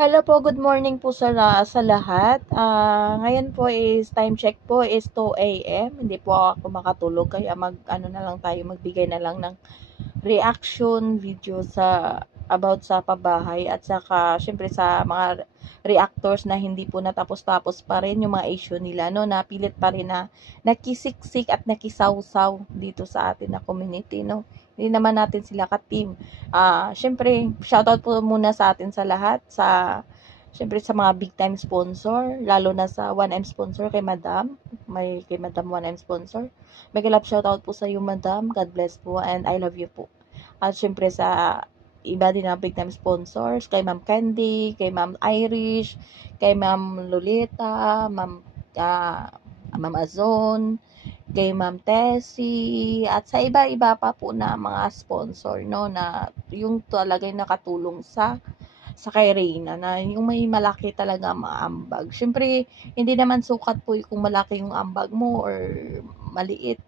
Hello po, good morning po sa lahat. Ngayon po is time check po is 2 a.m. Hindi po ako makatulog kaya ano na lang tayo, magbigay na lang ng reaction video about sa pabahay at saka syempre sa mga reactors na hindi po natapos-tapos pa rin yung mga issue nila, no, napilit pa rin na nakisiksik at nakisawsaw dito sa atin na community, no. Hindi naman natin sila ka-team. Syempre shoutout po muna sa atin sa lahat, syempre sa mga big time sponsor, lalo na sa 1M sponsor kay Madam, kay Madam 1M sponsor. Mega love shoutout po sa iyo, Madam. God bless po and I love you po. At syempre sa iba din na big time sponsors, kay Ma'am Candy, kay Ma'am Irish, kay Ma'am Lolita, Ma'am Azon, kay Ma'am Tessie, at sa iba-iba pa po na mga sponsor, no, na yung talaga yung nakatulong sa kay Reyna na yung may malaki talaga maambag. Syempre, hindi naman sukat po kung malaki yung ambag mo or maliit.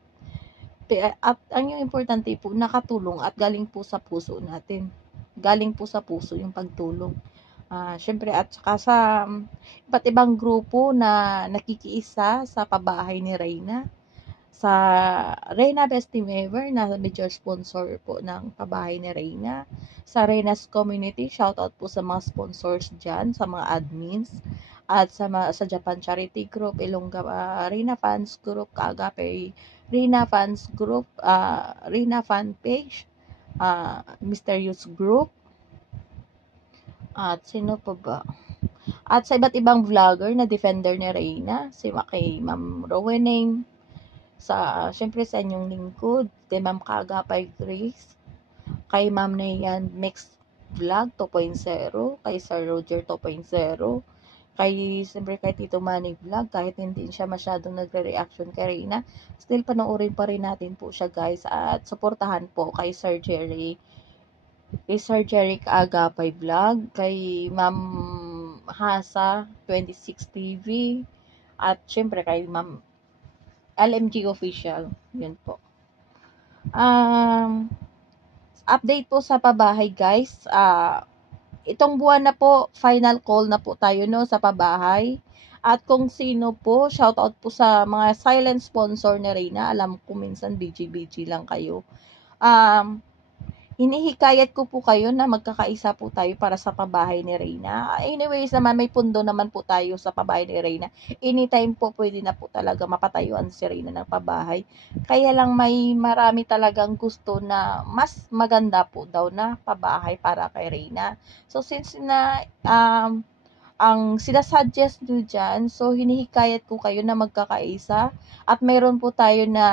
At ang yung importante po, nakatulong at galing po sa puso natin. Galing po sa puso yung pagtulong. Syempre, at saka sa iba't ibang grupo na nakikiisa sa pabahay ni Reyna, sa Reyna Best Team Ever na major sponsor po ng pabahay ni Reyna, sa Reyna's Community, shoutout po sa mga sponsors dyan, sa mga admins, at sa Japan Charity Group, Ilongga Reyna Fans Group, Kaagape Reyna Fans Group, Reyna Fan Page, Mysterious Group, at sino pa ba? At sa iba't ibang vlogger na defender ni Reyna, kay Ma'am Rowename, syempre sa inyong lingkod, kay Ma'am Kaagapay Grace, kay Ma'am Nayan Mix Vlog 2.0, kay Sir Roger 2.0, siyempre kay Tito Manny Vlog, kahit hindi siya masyadong nagre-reaction kay Reyna, still panoorin pa rin natin po siya, guys, at suportahan po kay Sir Jerry Kaagapay Vlog, kay Ma'am Hasa 26 TV, at syempre kay Ma'am LMG Official. Yun po. Update po sa pabahay, guys. Itong buwan na po, final call na po tayo, no, sa pabahay. At kung sino po, shoutout po sa mga silent sponsor ni Reyna. Alam ko minsan BG lang kayo. Hinihikayat ko po kayo na magkakaisa po tayo para sa pabahay ni Reyna. Anyways naman, may pundo naman po tayo sa pabahay ni Reyna. Anytime po, pwede na po talaga mapatayuan si Reyna ng pabahay. Kaya lang may marami talagang gusto na mas maganda po daw na pabahay para kay Reyna. So, since na ang sinasuggest nyo dyan, so hinihikayat ko kayo na magkakaisa at mayroon po tayo na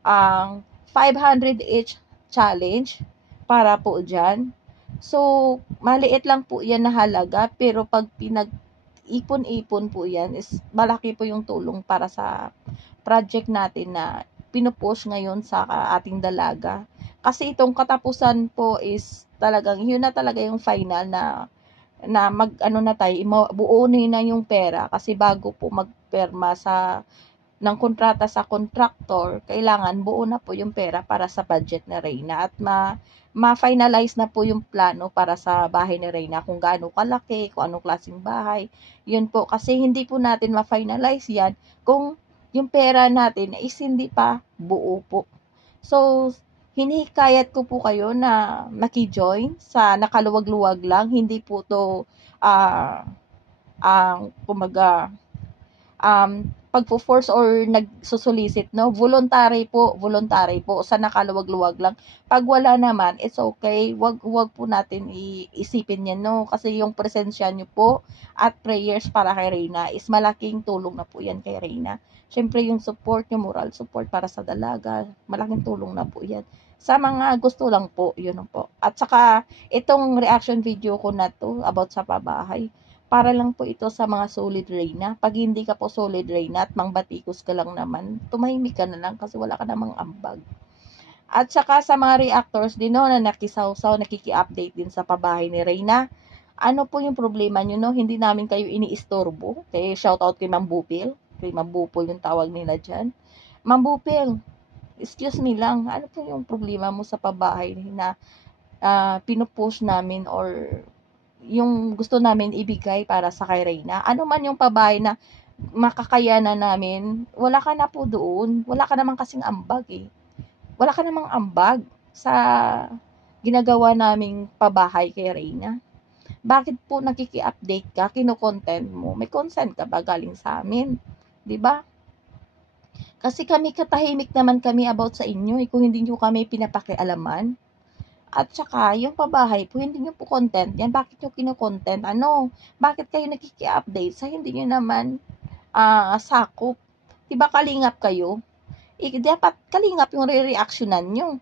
ang 500 each challenge para po dyan. So, maliit lang po yan na halaga, pero pag pinag-ipon-ipon po yan, is malaki po yung tulong para sa project natin na pinupush ngayon sa ating dalaga. Kasi itong katapusan po is talagang, yun na talaga yung final na na tayo, buunin na yung pera kasi bago po magperma ng kontrata sa contractor, kailangan buo na po yung pera para sa budget ni Reyna at ma-finalize na po yung plano para sa bahay ni Reyna, kung gaano kalaki, kung anong klaseng bahay. Yun po, kasi hindi po natin ma-finalize yan kung yung pera natin is hindi pa buo po. So, hinihikayat ko po kayo na maki-join sa nakaluwag-luwag lang, hindi po to ang kumaga pagpo-force or nagsusulisit, no? Voluntary po sa nakaluwag-luwag lang. Pag wala naman, it's okay. Wag po natin iisipin yan, no? Kasi yung presensya nyo po at prayers para kay Reyna is malaking tulong na po yan kay Reyna. Syempre yung support nyo, moral support para sa dalaga, malaking tulong na po yan. Sa mga gusto lang po, yun po. At saka, itong reaction video ko na to about sa pabahay, para lang po ito sa mga solid Reyna. Pag hindi ka po solid Reyna at mangbatikos ka lang naman, tumahimik ka na lang kasi wala ka namang ambag. At saka sa mga reactors din, no, na nakisawsaw, nakiki-update din sa pabahay ni Reyna. Ano po yung problema nyo, no? Hindi namin kayo iniistorbo. Kaya shoutout kay Ma'am Bupil. Kay Ma'am Bupil yung tawag nila dyan. Ma'am Bupil, excuse me lang, ano po yung problema mo sa pabahay na pinupost namin or yung gusto namin ibigay para sa kay Reyna. Ano man yung pabahay na makakayanan namin, wala ka na po doon. Wala ka naman kasing ambag eh. Wala ka namang ambag sa ginagawa naming pabahay kay Reyna. Bakit po nakiki-update ka, kino-content mo? May consent ka ba galing sa amin? 'Di ba? Kasi kami katahimik naman kami about sa inyo kung hindi niyo kami pinapakialaman. At saka, yung pabahay po, hindi nyo po content yan. Bakit nyo kino-content? Ano? Bakit kayo nakiki-update sa hindi nyo naman sakop? Diba kalingap kayo? Dapat kalingap yung re-reactionan nyo.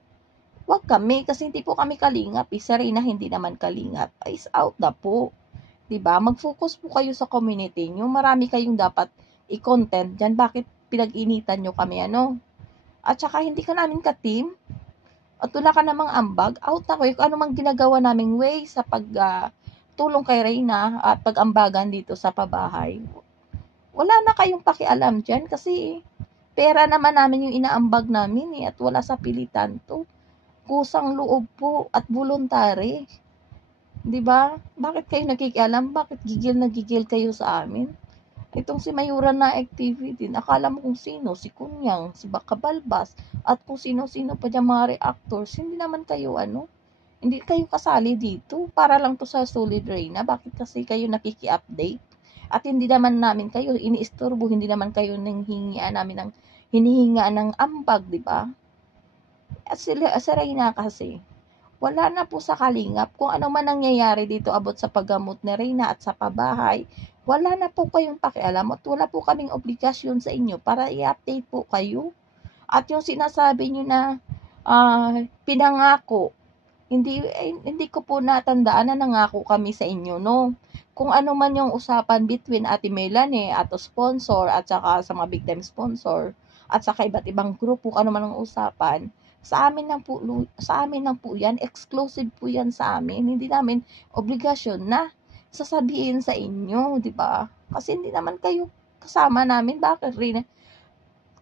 Huwag kami, kasi hindi po kami kalingap. Isa rin na hindi naman kalingap. Is out na po. Diba? Mag-focus po kayo sa community nyo. Marami kayong dapat i-content dyan. Bakit pinag-initan nyo kami? Ano? At saka, hindi ka namin ka-team. At wala ka namang ambag, out na kayo. Ano mang ginagawa naming way sa tulong kay Reyna at pag-ambagan dito sa pabahay. Wala na kayong pakialam dyan kasi pera naman namin yung inaambag namin at wala sa pilitan to. Kusang loob po at voluntary. 'Di ba? Bakit kayo nakikialam? Bakit gigil na gigil kayo sa amin? Itong si Mayura na activity, akala mo kung sino, si Kunyang, si Bakabalbas, at kung sino-sino pa dyan mga reactors, hindi naman kayo hindi kayo kasali dito, para lang to sa Solid Reyna, bakit kasi kayo nakiki-update? At hindi naman namin kayo iniistorbo, hindi naman kayo hinihinga ng ambag, di ba? At si Reyna kasi, wala na po sa kalingap kung ano man nangyayari dito about sa paggamot ni Reyna at sa pabahay. Wala na po kayong pakialam at wala po kaming obligasyon sa inyo para i-update po kayo. At yung sinasabi nyo na pinangako, hindi ko po natandaan na nangako kami sa inyo, no? Kung ano man yung usapan between Ate Melanie, ato sponsor, at saka sa mga big time sponsor, at saka iba't ibang grupo, kung ano man ang usapan, sa amin lang po yan, exclusive po yan sa amin. Hindi namin obligasyon na sasabihin sa inyo, di ba? Kasi hindi naman kayo kasama namin. Bakit rin?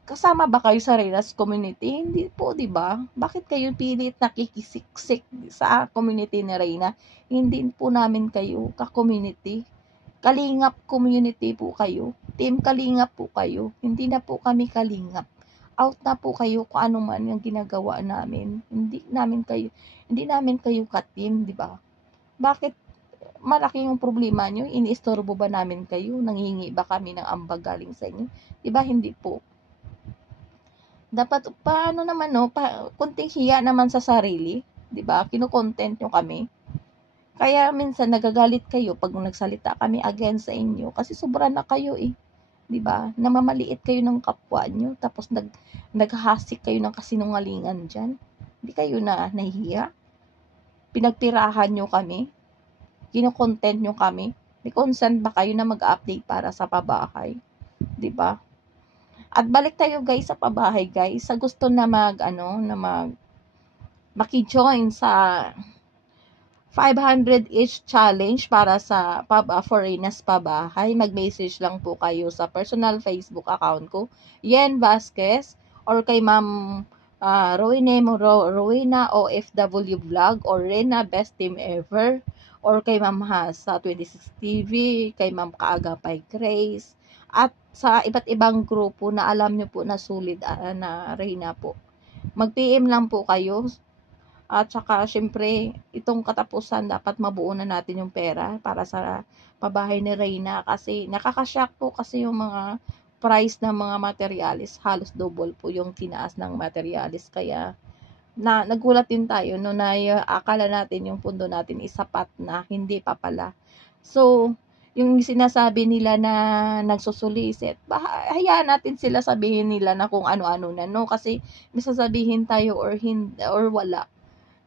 Kasama ba kayo sa Reyna's community? Hindi po, di ba? Bakit kayo pilit nakikisiksik sa community ni Reyna? Hindi po namin kayo ka-community. Kalingap community po kayo. Team Kalingap po kayo. Hindi na po kami Kalingap. Out na po kayo kung ano man yung ginagawa namin. Hindi namin kayo ka-team, di ba? Bakit malaki yung problema nyo? Iniistorbo ba namin kayo? Nanghihingi ba kami ng ambag galing sa inyo? Di ba hindi po? Dapat paano naman kunting hiya naman sa sarili, 'di ba? Kino-content nyo kami. Kaya minsan nagagalit kayo pag nagsalita kami against sa inyo kasi sobra na kayo 'di ba? Namamaliit kayo ng kapwa nyo tapos naghahasik kayo ng kasinungalingan diyan. Hindi kayo na nahihiya. Pinagtirahan nyo kami. Kino-content nyo kami. May consent ba kayo na mag-update para sa pabahay? 'Di ba? At balik tayo guys sa pabahay guys. Sa gusto na maki-join sa 500 each challenge para sa for Reyna's pabahay. Mag-message lang po kayo sa personal Facebook account ko, Yen Vasquez, or kay Ma'am Rowena OFW Vlog, or Reyna Best Team Ever, or kay Ma'am Hasa 26 TV, kay Ma'am Kaagapay Grace, at sa iba't ibang grupo na alam nyo po na sulit na Reyna po. Mag-PM lang po kayo. At saka, syempre, itong katapusan, dapat mabuo na natin yung pera para sa pabahay ni Reyna kasi nakakashock po kasi yung mga price ng mga materialis. Halos double po yung tinaas ng materialis. Kaya, nagulat din tayo no, na akala natin yung pundo natin isapat na, hindi pa pala. So, yung sinasabi nila na nagsusulisit, hayaan natin sila sabihin nila na kung ano-ano na, no? Kasi may sasabihin tayo or wala.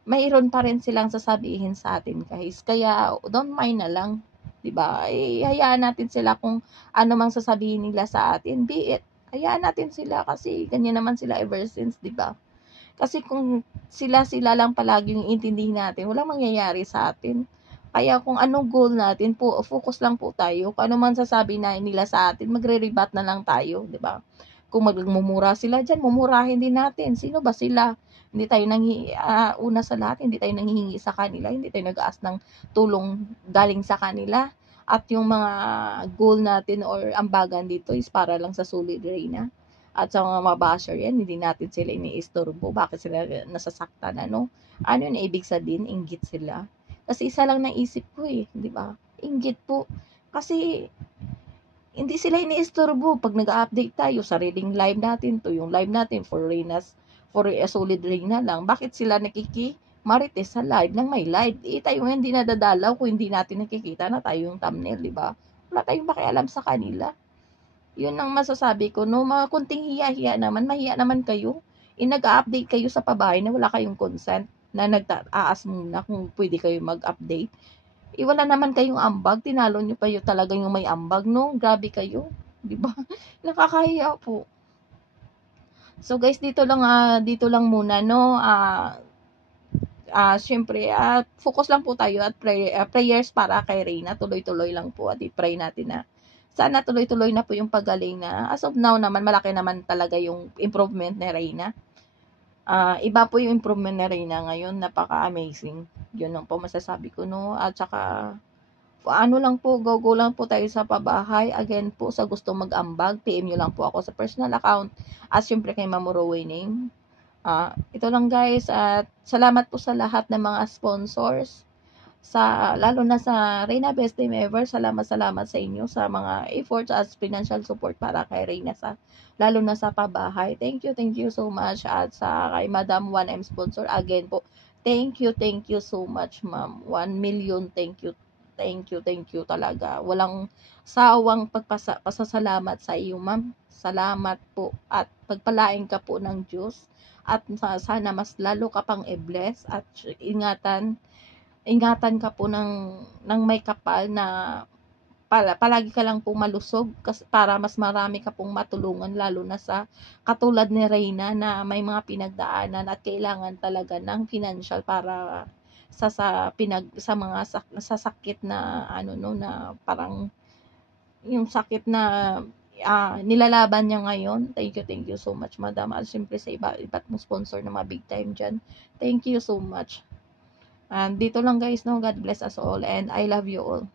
Mayroon pa rin silang sasabihin sa atin, guys. Kaya, don't mind na lang. 'Di ba? Hayaan natin sila kung ano mang sasabihin nila sa atin. Be it. Hayaan natin sila kasi ganyan naman sila ever since, 'di ba? Kasi kung sila lang palagi yung intindihin natin, walang mangyayari sa atin. Kaya kung anong goal natin po, focus lang po tayo. Kung ano man sasabi na nila sa atin, magre-rebut na lang tayo, 'di ba? Kung magmumura sila diyan, mumurahin din natin. Sino ba sila? Hindi tayo una sa lahat, hindi tayo nanghihingi sa kanila, hindi tayo nag-ask ng tulong galing sa kanila. At yung mga goal natin or ambagan dito is para lang sa sulit, Reyna. At sa mga mabasher yan, hindi natin sila iniistorbo. Bakit sila nasasaktan, ano? Ano yun, ibig sabihin, inggit sila. Kasi isa lang naisip ko di ba? Inggit po. Kasi hindi sila iniistorbo pag nag-update tayo, sariling live natin to, yung live natin for a solid Reyna lang. Bakit sila marites sa live nang may live? Tayo nga hindi nadadalaw kung hindi natin nakikita na tayo yung thumbnail, di ba? Wala tayong pakialam sa kanila. Yun ang masasabi ko, no? Mga kunting hiya-hiya naman, mahiya naman kayo. Nag-update kayo sa pabahay na wala kayong consent, na nag-aas muna kung pwede kayo mag-update. Wala naman kayong ambag, tinalo nyo pa yung talaga yung may ambag, no? Grabe kayo, di ba? Nakakahiya po. So guys, dito lang muna, no? Syempre, focus lang po tayo at prayers para kay Reyna. Tuloy-tuloy lang po at i-pray natin na sana tuloy-tuloy na po yung pagaling na. As of now naman, malaki naman talaga yung improvement ni Reyna. Iba po yung improvement ni Reyna ngayon, napaka-amazing. Yun lang po masasabi ko, no? At saka, ano lang po, go lang po tayo sa pabahay. Again po, sa gusto mag-ambag, PM nyo lang po ako sa personal account. At syempre kay Ma'am Rowena. Ito lang guys, at salamat po sa lahat ng mga sponsors. Lalo na sa Reyna Best Team Ever, salamat sa inyo sa mga efforts at financial support para kay Reyna lalo na sa pabahay. Thank you so much. At sa kay Madam 1M sponsor, again po, thank you so much, ma'am. 1 million thank you talaga. Walang sawang pasasalamat sa iyo, ma'am. Salamat po at pagpalain ka po ng Diyos at sana mas lalo ka pang i-bless at ingatan ka po ng may kapal na palagi ka lang pong malusog para mas marami ka pong matulungan, lalo na sa katulad ni Reyna na may mga pinagdaanan at kailangan talaga ng financial para sa mga sakit na na parang yung sakit na nilalaban niya ngayon. Thank you so much, madam. At siyempre sa iba't mong sponsor na mga big time dyan. Thank you so much. And dito lang guys, no, God bless us all and I love you all.